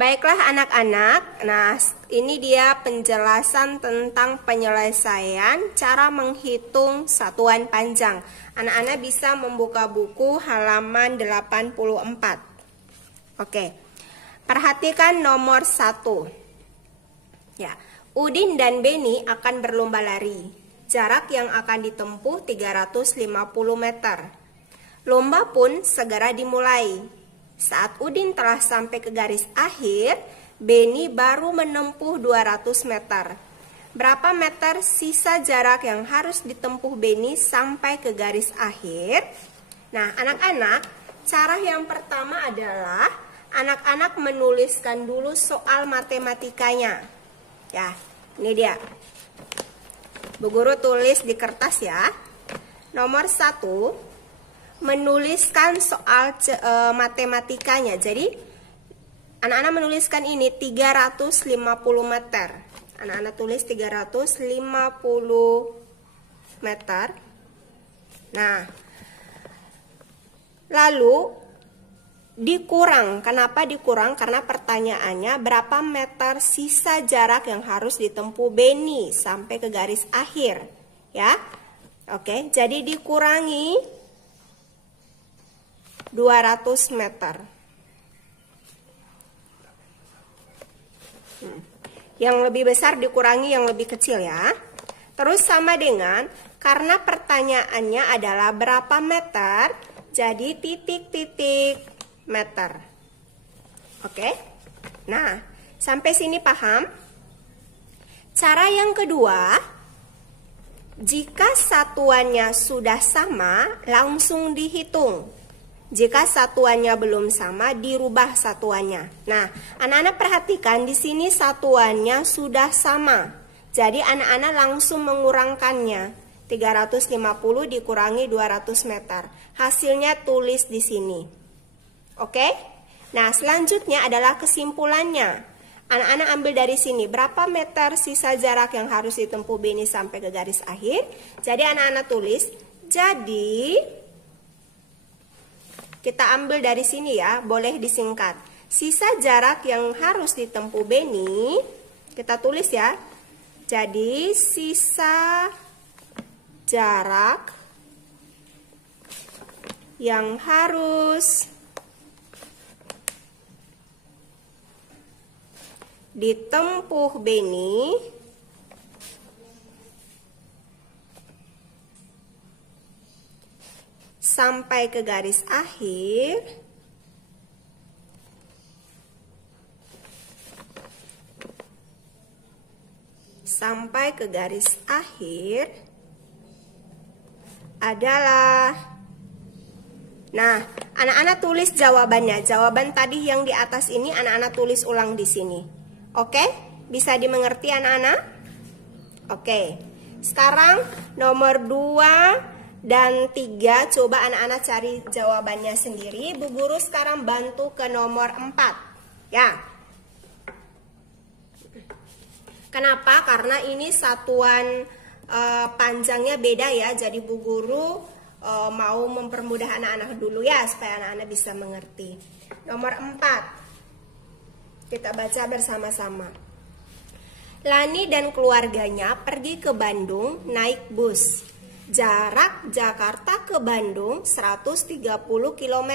Baiklah anak-anak, nah ini dia penjelasan tentang penyelesaian cara menghitung satuan panjang. Anak-anak bisa membuka buku halaman 84. Oke, perhatikan nomor 1. Ya, Udin dan Beni akan berlomba lari. Jarak yang akan ditempuh 350 meter. Lomba pun segera dimulai. Saat Udin telah sampai ke garis akhir, Beni baru menempuh 200 meter. Berapa meter sisa jarak yang harus ditempuh Beni sampai ke garis akhir? Nah, anak-anak, cara yang pertama adalah anak-anak menuliskan dulu soal matematikanya. Ya, ini dia. Bu Guru tulis di kertas ya. Nomor 1. Menuliskan soal matematikanya. Jadi anak-anak menuliskan ini 350 meter. Anak-anak tulis 350 meter. Nah, lalu dikurang. Kenapa dikurang? Karena pertanyaannya berapa meter sisa jarak yang harus ditempuh Beni sampai ke garis akhir, ya. Oke, jadi dikurangi 200 meter. Yang lebih besar dikurangi yang lebih kecil ya. Terus sama dengan, karena pertanyaannya adalah berapa meter, jadi titik-titik meter. Oke? Nah, sampai sini paham? Cara yang kedua, jika satuannya sudah sama, langsung dihitung. Jika satuannya belum sama, dirubah satuannya. Nah, anak-anak perhatikan di sini satuannya sudah sama. Jadi anak-anak langsung mengurangkannya. 350 dikurangi 200 meter. Hasilnya tulis di sini. Oke? Nah, selanjutnya adalah kesimpulannya. Anak-anak ambil dari sini. Berapa meter sisa jarak yang harus ditempuh Beni sampai ke garis akhir? Jadi anak-anak tulis. Jadi kita ambil dari sini ya, boleh disingkat. Sisa jarak yang harus ditempuh Beni, kita tulis ya. Jadi sisa jarak yang harus ditempuh Beni sampai ke garis akhir adalah, nah, anak-anak tulis jawabannya. Jawaban tadi yang di atas ini anak-anak tulis ulang di sini. Oke? Bisa dimengerti anak-anak? Oke. Sekarang nomor 2 dan 3, coba anak-anak cari jawabannya sendiri. Bu Guru sekarang bantu ke nomor 4. Ya. Kenapa? Karena ini satuan panjangnya beda ya. Jadi Bu Guru mau mempermudah anak-anak dulu ya, supaya anak-anak bisa mengerti. Nomor 4. Kita baca bersama-sama. Lani dan keluarganya pergi ke Bandung naik bus. Jarak Jakarta ke Bandung 130 km.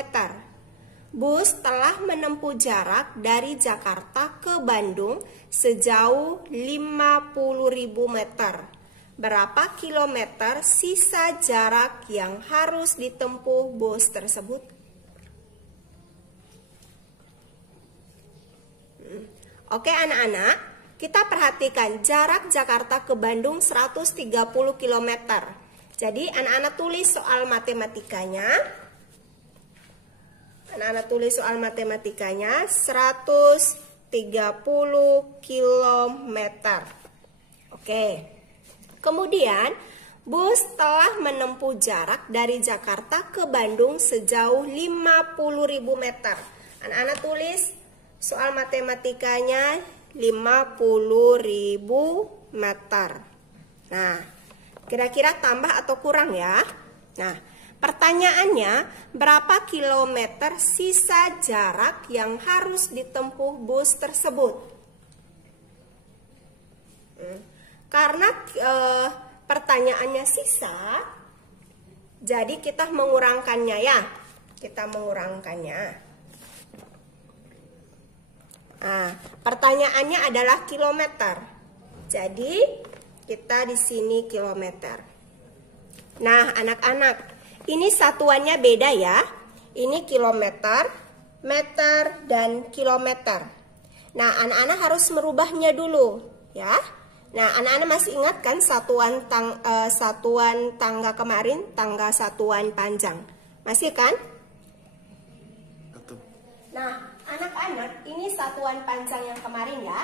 Bus telah menempuh jarak dari Jakarta ke Bandung sejauh 50.000 meter. Berapa kilometer sisa jarak yang harus ditempuh bus tersebut? Oke anak-anak, kita perhatikan jarak Jakarta ke Bandung 130 km. Jadi anak-anak tulis soal matematikanya. Anak-anak tulis soal matematikanya 130 km. Oke. Kemudian bus telah menempuh jarak dari Jakarta ke Bandung sejauh 50.000 meter. Anak-anak tulis soal matematikanya 50.000 meter. Nah, kira-kira tambah atau kurang ya? Nah, Pertanyaannya, berapa kilometer sisa jarak yang harus ditempuh bus tersebut? Karena pertanyaannya sisa, jadi kita mengurangkannya ya. Kita mengurangkannya. Nah, pertanyaannya adalah kilometer. Jadi kita di sini kilometer. Nah, anak-anak, ini satuannya beda ya. Ini kilometer, meter, dan kilometer. Nah, anak-anak harus merubahnya dulu ya. Nah, anak-anak masih ingat kan satuan tangga kemarin, tangga satuan panjang. Masih kan? Nah, anak-anak, ini satuan panjang yang kemarin ya.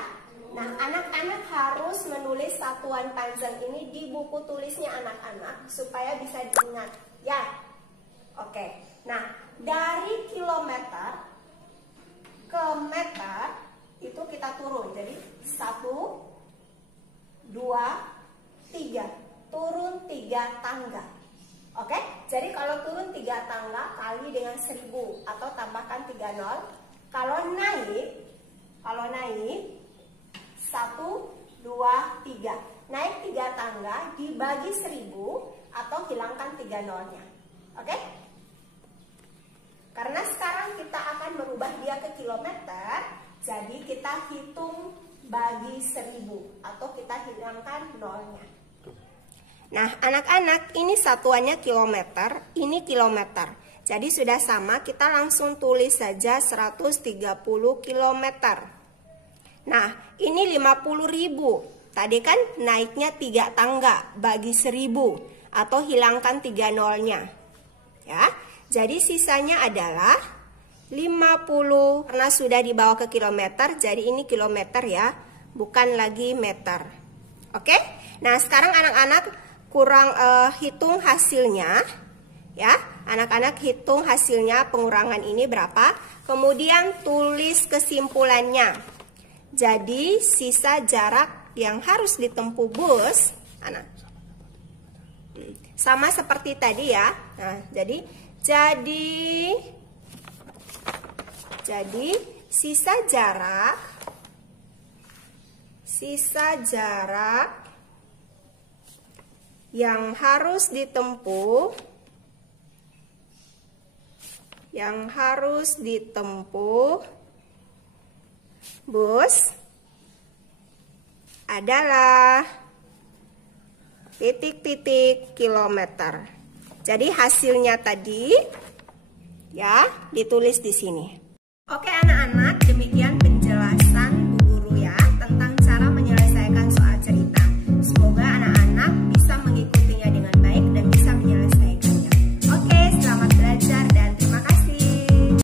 Nah, anak-anak harus menulis satuan panjang ini di buku tulisnya anak-anak supaya bisa diingat. Ya, oke. Nah, dari kilometer ke meter itu kita turun. Jadi 1, 2, 3. Turun 3 tangga. Oke? Jadi kalau turun 3 tangga kali dengan 1000 atau tambahkan 3 nol. Kalau naik 1, 2, 3. Naik 3 tangga dibagi 1000 atau hilangkan 3 nolnya. Oke? Karena sekarang kita akan merubah dia ke kilometer, jadi kita hitung bagi 1000 atau kita hilangkan nolnya. Nah, anak-anak, ini satuannya kilometer, ini kilometer. Jadi sudah sama, kita langsung tulis saja 130 kilometer. Nah, ini 50.000. Tadi kan naiknya 3 tangga bagi 1000. Atau hilangkan 3 nolnya ya. Jadi sisanya adalah 50. Karena sudah dibawa ke kilometer, jadi ini kilometer ya, bukan lagi meter. Oke. Nah, sekarang anak-anak hitung hasilnya ya. Anak-anak hitung hasilnya pengurangan ini berapa, kemudian tulis kesimpulannya. Jadi sisa jarak yang harus ditempuh bus sama seperti tadi ya. Nah, jadi sisa jarak yang harus ditempuh bus adalah titik-titik kilometer. Jadi hasilnya tadi ya ditulis di sini. Oke anak-anak.